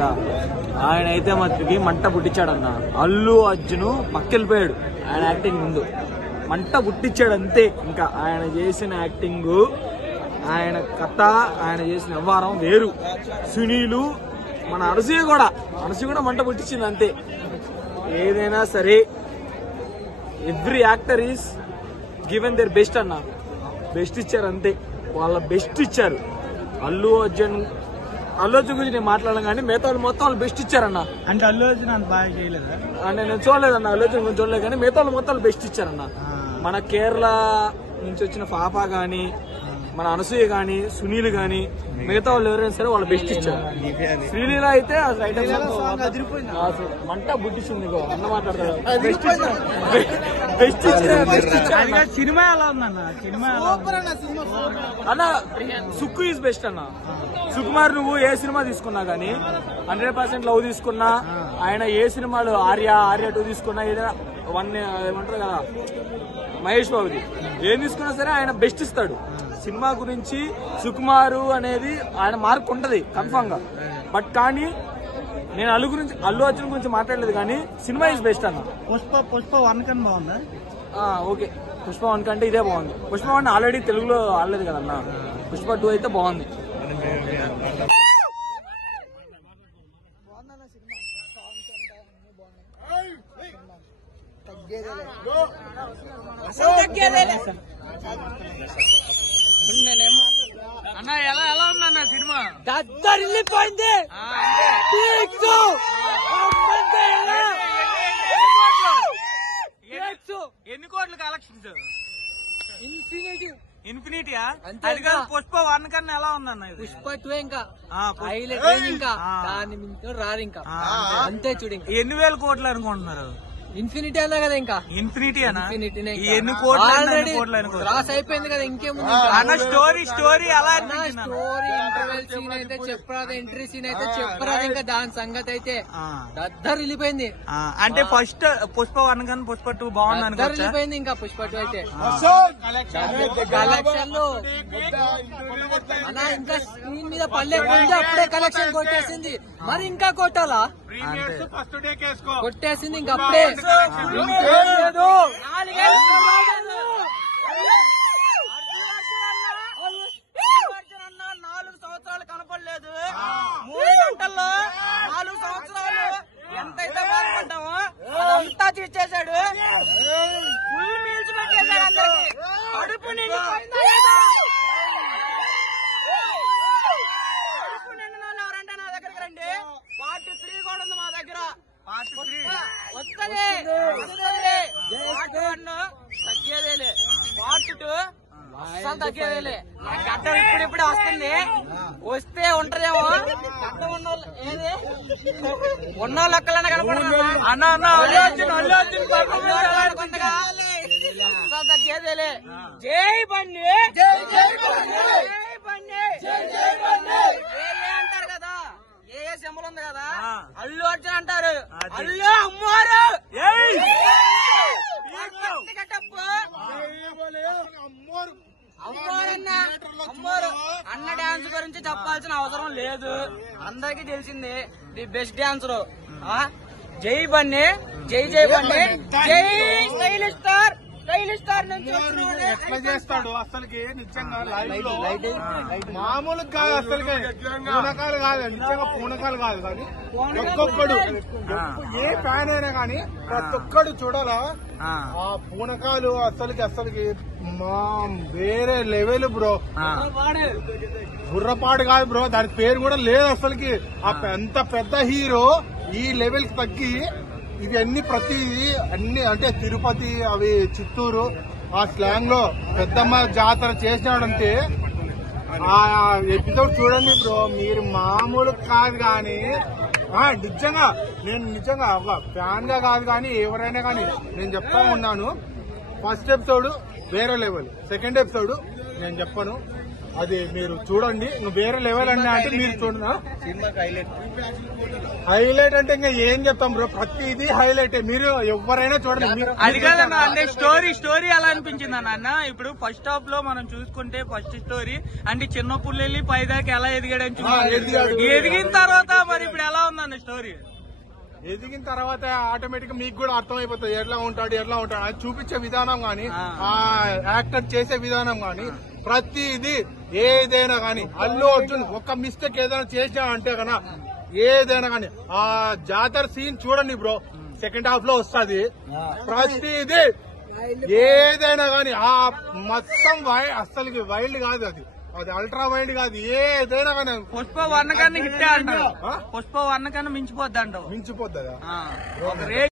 కదా, ఆయన అయితే మట్టికి మంట పుట్టించాడన్న. అల్లు అర్జున్ పక్కెళ్ళిపోయాడు ఆయన యాక్టింగ్ ముందు, మంట పుట్టించాడు అంతే. ఇంకా ఆయన చేసిన యాక్టింగ్, ఆయన కథ, ఆయన చేసిన వ్యవహారం వేరు. సునీలు, మన అనసూయ కూడా మంట పుట్టించింది అంతే. ఏదైనా సరే every actor is given their best అన్న. బెస్ట్ ఇచ్చారు అంతే, వాళ్ళ బెస్ట్ ఇచ్చారు. అల్లు అర్జున్ గురించి నేను మాట్లాడను కానీ మిగతా వాళ్ళు మొత్తం వాళ్ళు బెస్ట్ ఇచ్చారన్న. అంటే అల్లు అర్జున్ అంత బాగా చేయలేదా? అంటే నేను చూడలేదన్న, అల్లు అర్జున్ గురించి చూడలేదు కానీ మిగతా వాళ్ళు మొత్తం వాళ్ళు బెస్ట్ ఇచ్చారన్న. మన కేరళ నుంచి వచ్చిన పాప గాని, మన అనసూయ గాని, సునీల్ గాని, మిగతా వాళ్ళు ఎవరైనా సరే వాళ్ళు బెస్ట్ ఇచ్చారు. శ్రీలీల అయితే మంట బుట్టించింది అన్న మాట్లాడతారు. బెస్ట్ ఇచ్చారు. సినిమా ఎలా ఉందన్న? సినిమా అన్న సుక్కు ఈజ్ బెస్ట్ అన్న. సుకుమార్ నువ్వు ఏ సినిమా తీసుకున్నా గానీ 100% లవ్ తీసుకున్నా, ఆయన ఏ సినిమాలు ఆర్య 2 తీసుకున్నా, ఏదైనా 1 ఏమంటారు కదా మహేష్ బాబుది ఏం తీసుకున్నా సరే ఆయన బెస్ట్ ఇస్తాడు. సినిమా గురించి సుకుమారు అనేది ఆయన మార్క్ ఉంటది కన్ఫామ్ గా. బట్ కానీ నేను అల్లు అర్జున్ గురించి మాట్లాడలేదు కానీ సినిమా ఈజ్ బెస్ట్ అన్న. పుష్ప 1 కన్నా బాగుందా? ఓకే, పుష్ప 1 కంటే ఇదే బాగుంది. పుష్ప 1 ఆల్రెడీ తెలుగులో ఆడలేదు కదన్నా, పుష్ప 2 అయితే బాగుంది. అన్న ఎలా ఉందన్న సినిమా? దద్దరిల్లిపోయింది. ఎన్ని కోట్ల కలెక్షన్స్? ఇన్ఫినిటీయా? అది కాదు, పుష్ప 1 కన్నా ఎలా ఉందన్న? పుష్ప 2 ఇంకా హైలైట్, ఇంకా దాని మించి రారు ఇంకా అంతే. చూడు ఎన్ని వేల కోట్లు అనుకుంటున్నారు? ఇన్ఫినిటీ అన్నా కదా, ఇంకా ఇన్ఫినిటీ ఎన్ని కోట్లు రాస్ అయిపోయింది కదా, ఇంకేముంది? స్టోరీ అలా స్టోరీ ఇంటర్వెల్ సీన్ అయితే చెప్పరాదు, ఎంట్రీ సీన్ అయితే చెప్పరాదు. ఇంకా దాని సంగతి అయితే దద్దరు వెళ్ళిపోయింది. అంటే ఫస్ట్ పుష్ప 1 కన్నా పుష్ప 2 బాగుంది వెళ్ళిపోయింది. ఇంకా పుష్ప 2 అయితే కలెక్షన్లు అన్నా ఇంకా స్క్రీన్ మీద పడలేకుండా అప్పుడే కలెక్షన్ కొట్టేసింది. మరి ఇంకా కొట్టాలా? కొట్టేసింది ఇంకా అప్పుడే. 4 సంవత్సరాలు కనపడలేదు, 3 గంటల్లో 4 సంవత్సరాలు ఎంతైతే బాధపడ్డామో అదంతా తీర్చేశాడు. ఫుల్ మీల్స్ పెట్టేశాడు అందరికి. కడుపు నిండిపోయిందా లేదా? కడుపు నిండిన వాళ్ళు ఎవరంటే నా దగ్గరికి రండి. పార్ట్ 3 కూడా ఉంది మా దగ్గర. వస్తుంది. పార్ట్ 1 తగ్గేదేలే, పార్ట్ 2 అస్సలు తగ్గేదేలే. గడ్డం ఇప్పుడిప్పుడే వస్తుంది, వస్తే ఉంటదేమో. గడ్డం ఉన్నోళ్ళు ఎక్కలన్నా కనపడదు. అస్సలు తగ్గేదేలే. జై బండి, అంటారు కదా, ఏ సింబల్ ఉంది కదా, అల్లు అర్జున్ అంటారు. అల్లు అమ్మారు అన్న డాన్స్ గురించి చెప్పాల్సిన అవసరం లేదు, అందరికీ తెలిసిందే. The best dancer. జై బన్నీ, జై బన్నీ, జై స్టైల్ స్టార్ నుంచి ఎట్లా చేస్తాడు అసలుకి నిజంగా లైవ్ లో? మామూలుగా కాదు అసలుకి, పూనకాలు కాదు, నిజంగా పూనకాలు కాదు. కానీ ఒక్కొక్కడు ఏ ఫ్యాన్ అయినా కానీ ప్రతి ఒక్కడు చూడాలా ఆ పూనకాలు. అసలుకి మా వేరే లెవెల్ బ్రో. బుర్రపాటు కాదు బ్రో, దాని పేరు కూడా లేదు అసలుకి. ఎంత పెద్ద హీరో ఈ లెవెల్ కి తగ్గి ఇది ప్రతిది అన్ని అంటే తిరుపతి, అవి చిత్తూరు ఆ స్లాంగ్ లో పెద్దమ్మ జాతర చేసినాడంటే ఆ ఎపిసోడ్ చూడండి బ్రో, మీరు మామూలు కాదు. కానీ నిజంగా ఒక ఫ్యాన్ గా కాదు కానీ ఎవరైనా కానీ నేను చెప్తా ఉన్నాను, ఫస్ట్ ఎపిసోడ్ వేరే లెవెల్, సెకండ్ ఎపిసోడ్ నేను చెప్పను, అది మీరు చూడండి. వేరే లెవెల్ అన్నా అంటే మీరు చూడండి. హైలైట్ అంటే ఇంకా ఏం చెప్తాం బ్రో, ప్రతిదీ హైలైట్. మీరు ఎవరైనా చూడండి. అది కాదన్న, అంటే స్టోరీ ఎలా అనిపించింది అన్న? ఇప్పుడు ఫస్ట్ హాఫ్ లో మనం చూసుకుంటే ఫస్ట్ స్టోరీ అంటే చిన్నప్పుడు వెళ్ళి పైదాకా ఎలా ఎదిగాడని చూసి, ఎదిగిన తర్వాత మరి ఇప్పుడు ఎలా ఉంది స్టోరీ. ఎదిగిన తర్వాత ఆటోమేటిక్ మీకు కూడా అర్థమైపోతుంది ఎట్లా ఉంటాడు అది చూపించే విధానం గాని, ఆ యాక్టర్ చేసే విధానం గాని, ప్రతిది ఏదైనా గాని అల్లు అర్జున్ ఒక్క మిస్టేక్ ఏదైనా చేసా అంటే కన్నా ఏదైనా గాని ఆ జాతర సీన్ చూడండి బ్రో, సెకండ్ హాఫ్ లో వస్తుంది. ప్రతిది ఏదైనా గాని ఆ మొత్తం అస్సలు వైల్డ్ కాదు, అది అల్ట్రా వైల్డ్ కాదు, ఏదైనా కానీ. పుష్ప 1 కన్నా హిట్టే అంటారు, పుష్ప 1 కన్నా మించిపోద్ది అంటావు. మించిపోద్దా?